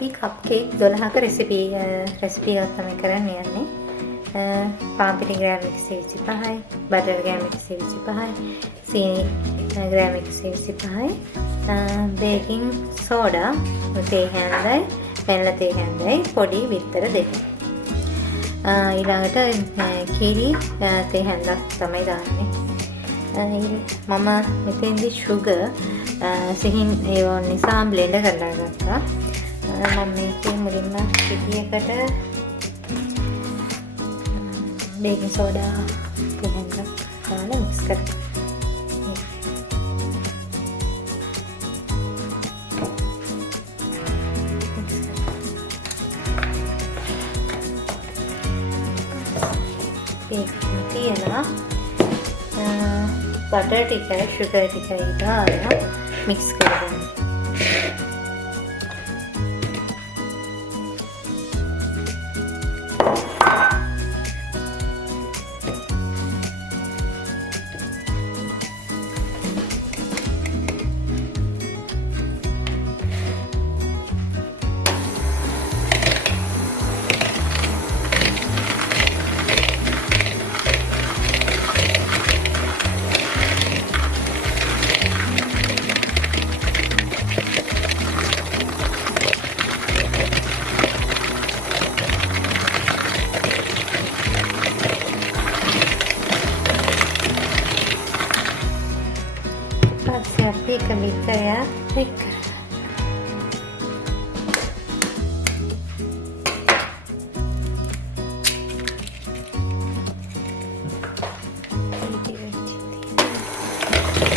අපි කප්කේක් 12ක රෙසිපි එකක් තමයි කරන්න යන්නේ. පාන් පිටි ග්‍රෑම් 125යි, බටර් ග්‍රෑම් 125යි, සීනි ග්‍රෑම් 125යි, බේකින් සෝඩා තේ හැන්දයි, පැනලා තේ හැන්දයි, පොඩි බිත්තර දෙකක්. ඊළඟට කිරි තේ හැන්දක් තමයි දාන්නේ. මම මෙතෙන්දි sugar සිහින් ඒ නිසා බ්ලෙන්ඩ් කරලා ගත්තා. මම මේකේ මුලින්ම පිටියකට බේකින් සෝඩා තේ හැන්දක් දාලා මික්ස් කරනවා. තියලා බටර් ටිකයි sugar ටිකයි දාලා මික්ස් කරගන්න. Tapi kita ya take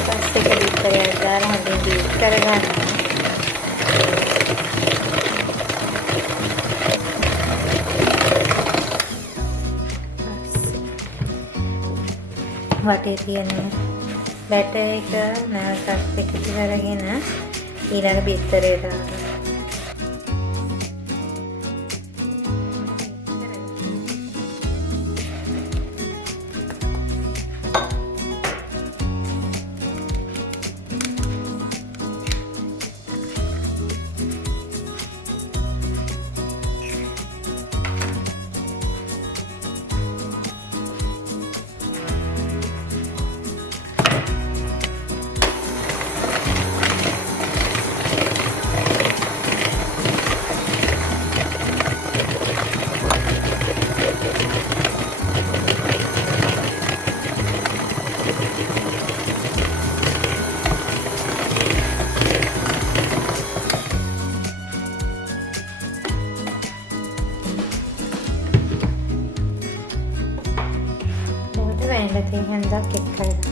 pasti kita ya jarang di karena වටේතියනේ බැටර් එක නැවතත් එකතු කරගෙන ඊළඟ බිත්තරේ දානවා. Vanilla teh hendak kek කරගන්න.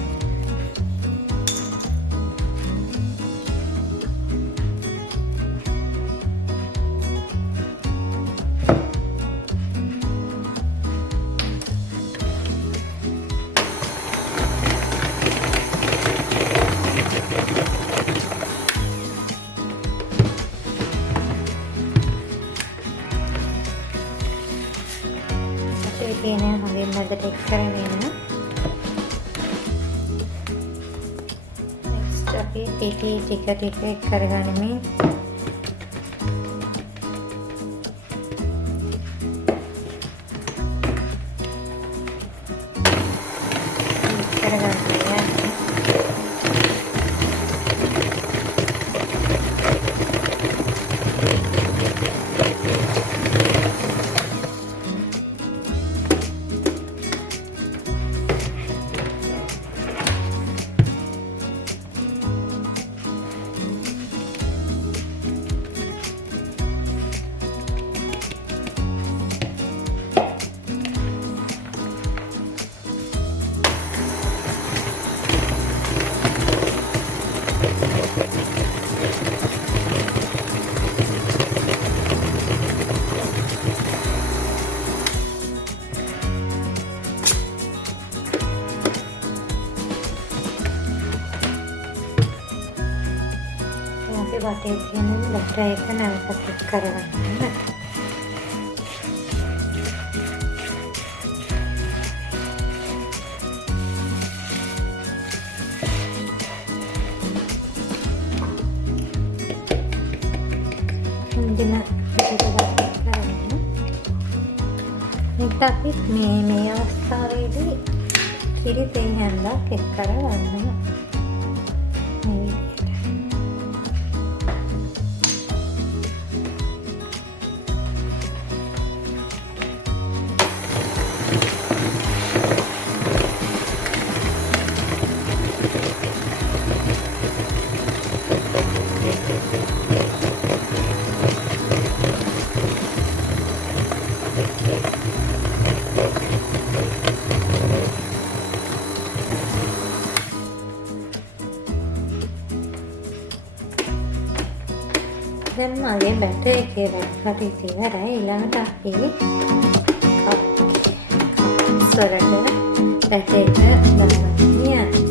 Ini hangin mada tek කරගෙන next අපි පිටි ටික කරගනිමින් වටේ තියෙන බටර් එක නැවතත් එක් කරගන්න. මුදින ඒත් අපි මේ අවස්ථාවේදී කිරි තේ හැන්දක් එක් කරගන්නවා. මේ විදිහට. දැන් මගේ බැටර් එකේ වැඩ කටයුතු ඉවරයි. ඊළඟට අපි කප්කේක්ස් වලට බැටර් එක දාලා